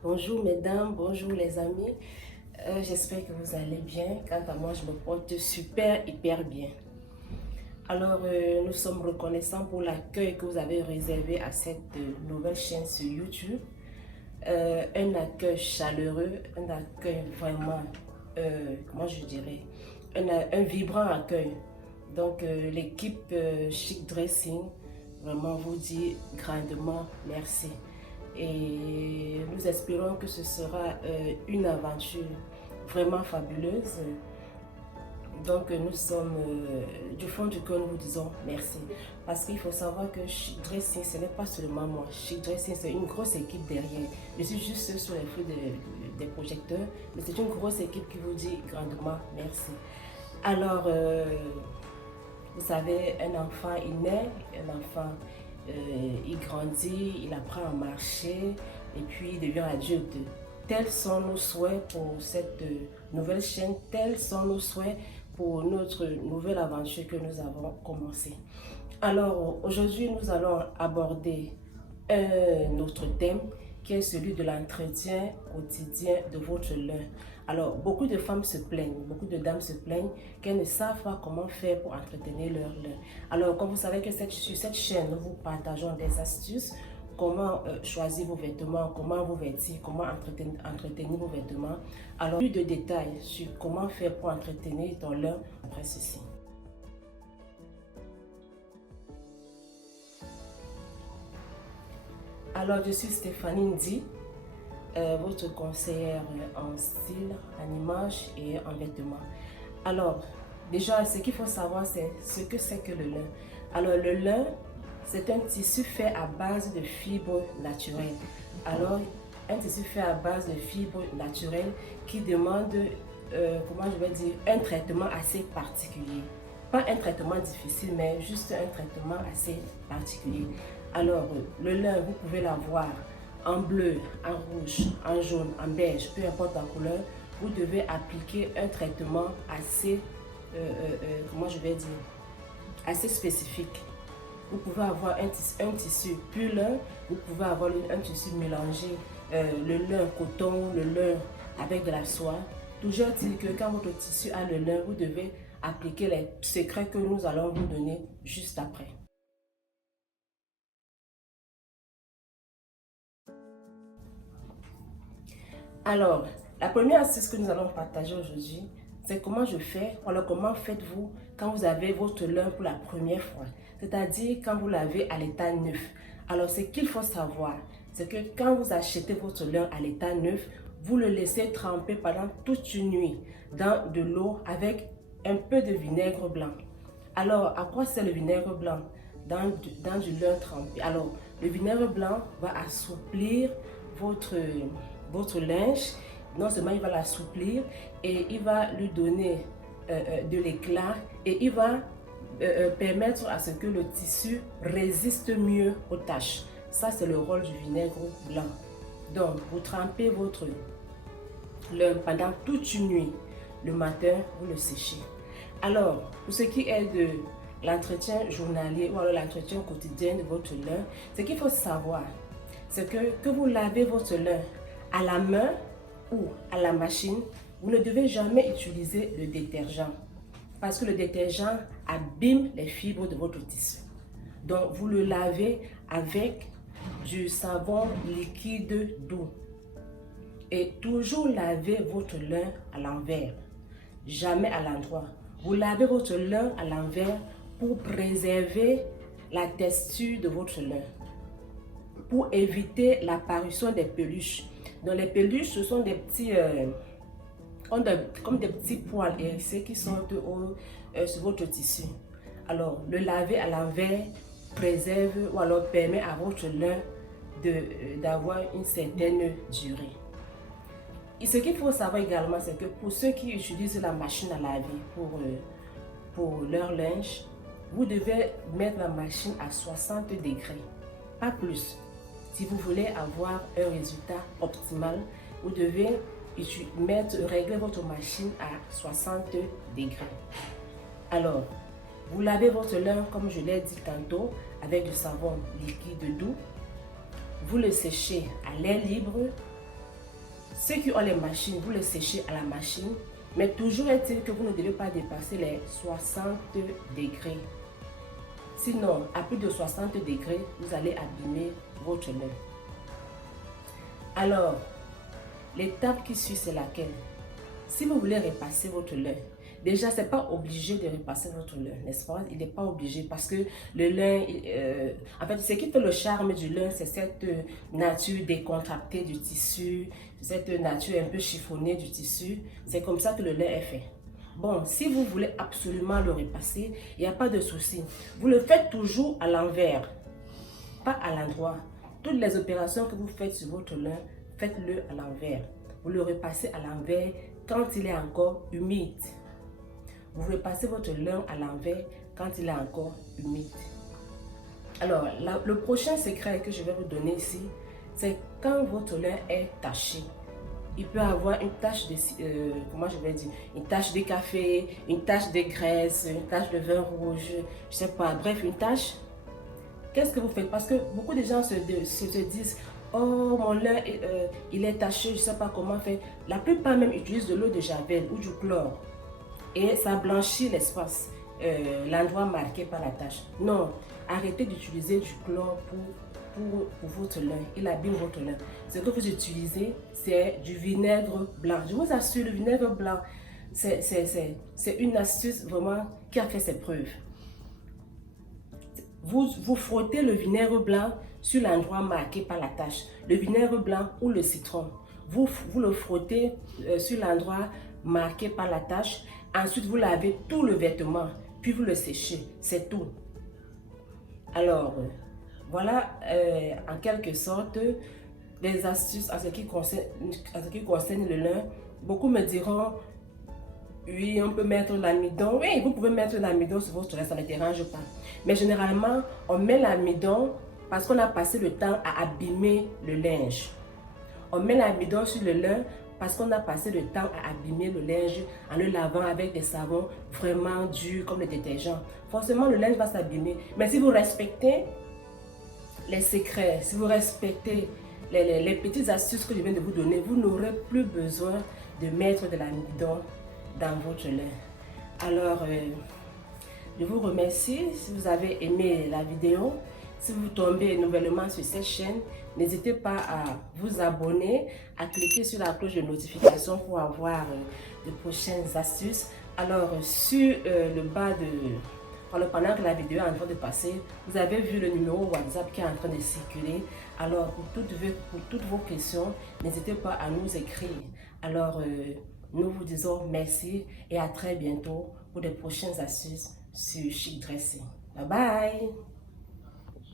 Bonjour mesdames, bonjour les amis. J'espère que vous allez bien. Quant à moi, je me porte super, hyper bien. Alors, nous sommes reconnaissants pour l'accueil que vous avez réservé à cette nouvelle chaîne sur YouTube. Un accueil chaleureux, un accueil vraiment, comment je dirais, un vibrant accueil. Donc, l'équipe Chic Dressing vraiment vous dit grandement merci. Et nous espérons que ce sera une aventure vraiment fabuleuse. Donc nous sommes du fond du cœur, nous vous disons merci. Parce qu'il faut savoir que Chic Dressing, ce n'est pas seulement moi. Chic Dressing, c'est une grosse équipe derrière. Je suis juste sur les feux des projecteurs, mais c'est une grosse équipe qui vous dit grandement merci. Alors, vous savez, un enfant, il naît, un enfant, il grandit, il apprend à marcher et puis il devient adulte. Tels sont nos souhaits pour cette nouvelle chaîne, tels sont nos souhaits pour notre nouvelle aventure que nous avons commencée. Alors, aujourd'hui, nous allons aborder un autre thème qui est celui de l'entretien quotidien de votre lin. Alors, beaucoup de femmes se plaignent, beaucoup de dames se plaignent qu'elles ne savent pas comment faire pour entretenir leur lin. Alors, comme vous savez que sur cette chaîne, nous vous partageons des astuces, comment choisir vos vêtements, comment vous vêtir, comment entretenir vos vêtements. Alors, plus de détails sur comment faire pour entretenir ton lin après ceci. Alors, je suis Stéphanie Ndi, votre conseillère en style, en image et en vêtements. Alors, déjà, ce qu'il faut savoir, c'est ce que c'est que le lin. Alors, le lin, c'est un tissu fait à base de fibres naturelles. Alors, un tissu fait à base de fibres naturelles qui demande, comment je vais dire, un traitement assez particulier. Pas un traitement difficile, mais juste un traitement assez particulier. Alors, le lin, vous pouvez l'avoir en bleu, en rouge, en jaune, en beige, peu importe la couleur. Vous devez appliquer un traitement assez, comment je vais dire, assez spécifique. Vous pouvez avoir un tissu pur lin, vous pouvez avoir un tissu mélangé, le lin coton, le lin avec de la soie. Toujours dit que quand votre tissu a le lin, vous devez appliquer les secrets que nous allons vous donner juste après. Alors, la première astuce que nous allons partager aujourd'hui, c'est comment je fais, alors comment faites-vous quand vous avez votre lin pour la première fois, c'est-à-dire quand vous l'avez à l'état neuf. Alors, ce qu'il faut savoir, c'est que quand vous achetez votre lin à l'état neuf, vous le laissez tremper pendant toute une nuit dans de l'eau avec un peu de vinaigre blanc. Alors, à quoi sert le vinaigre blanc dans du lin trempé? Alors, le vinaigre blanc va assouplir votre votre linge. Non seulement il va l'assouplir et il va lui donner de l'éclat et il va permettre à ce que le tissu résiste mieux aux taches. Ça, c'est le rôle du vinaigre blanc. Donc, vous trempez votre lin pendant toute une nuit. Le matin, vous le séchez. Alors, pour ce qui est de l'entretien journalier ou alors l'entretien quotidien de votre lin, ce qu'il faut savoir, c'est que vous lavez votre lin à la main ou à la machine, vous ne devez jamais utiliser le détergent parce que le détergent abîme les fibres de votre tissu. Donc, vous le lavez avec du savon liquide doux. Et toujours laver votre lin à l'envers, jamais à l'endroit. Vous lavez votre lin à l'envers pour préserver la texture de votre lin, pour éviter l'apparition des peluches. Donc les peluches, ce sont des petits, comme des petits poils hérissés qui sortent sur votre tissu. Alors, le laver à l'envers préserve ou alors permet à votre lin d'avoir une certaine durée. Et ce qu'il faut savoir également, c'est que pour ceux qui utilisent la machine à laver pour leur linge, vous devez mettre la machine à 60 degrés, pas plus. Si vous voulez avoir un résultat optimal, vous devez régler votre machine à 60 degrés. Alors, vous lavez votre lin, comme je l'ai dit tantôt, avec du savon liquide doux. Vous le séchez à l'air libre Ceux qui ont les machines, vous les séchez à la machine, mais toujours est-il que vous ne devez pas dépasser les 60 degrés. Sinon, à plus de 60 degrés, vous allez abîmer votre lin. Alors, l'étape qui suit, c'est laquelle? Si vous voulez repasser votre lin, déjà, ce n'est pas obligé de repasser votre lin, n'est-ce pas? Il n'est pas obligé parce que le lin, en fait, ce qui fait le charme du lin, c'est cette nature décontractée du tissu, cette nature un peu chiffonnée du tissu. C'est comme ça que le lin est fait. Bon, si vous voulez absolument le repasser, il n'y a pas de souci. Vous le faites toujours à l'envers, pas à l'endroit. Toutes les opérations que vous faites sur votre lin, faites-le à l'envers. Vous le repassez à l'envers quand il est encore humide. Vous repassez votre lin à l'envers quand il est encore humide. Alors, le prochain secret que je vais vous donner ici, c'est quand votre lin est taché. Il peut avoir une tache de, comment je vais dire, une tache de café, une tache de graisse, une tache de vin rouge, je sais pas, bref, une tache. Qu'est-ce que vous faites? Parce que beaucoup de gens se disent, oh, mon lin, il est taché, je ne sais pas comment faire. La plupart même utilisent de l'eau de javel ou du chlore. Et ça blanchit l'espace, l'endroit marqué par la tache. Non, arrêtez d'utiliser du chlore pour votre lin. Il abîme votre lin. Ce que vous utilisez, c'est du vinaigre blanc. Je vous assure, le vinaigre blanc, c'est une astuce vraiment qui a fait ses preuves. Vous frottez le vinaigre blanc sur l'endroit marqué par la tache. Le vinaigre blanc ou le citron. Vous le frottez sur l'endroit marqué par la tache. Ensuite, vous lavez tout le vêtement. Puis vous le séchez. C'est tout. Alors, voilà en quelque sorte des astuces en ce qui concerne le lin. Beaucoup me diront, oui, on peut mettre l'amidon. Oui, vous pouvez mettre l'amidon sur votre lin, ça ne dérange pas. Mais généralement, on met l'amidon parce qu'on a passé le temps à abîmer le linge. On met l'amidon sur le lin parce qu'on a passé le temps à abîmer le linge en le lavant avec des savons vraiment durs comme le détergent. Forcément, le linge va s'abîmer. Mais si vous respectez les secrets, si vous respectez les petites astuces que je viens de vous donner, vous n'aurez plus besoin de mettre de l'amidon dans votre lin. Alors, je vous remercie si vous avez aimé la vidéo. Si vous tombez nouvellement sur cette chaîne, n'hésitez pas à vous abonner, à cliquer sur la cloche de notification pour avoir de prochaines astuces. Alors, sur le bas pendant que la vidéo est en train de passer, vous avez vu le numéro WhatsApp qui est en train de circuler. Alors, pour toutes vos questions, n'hésitez pas à nous écrire. Alors, nous vous disons merci et à très bientôt pour de prochaines astuces sur Chic Dressing. Bye bye!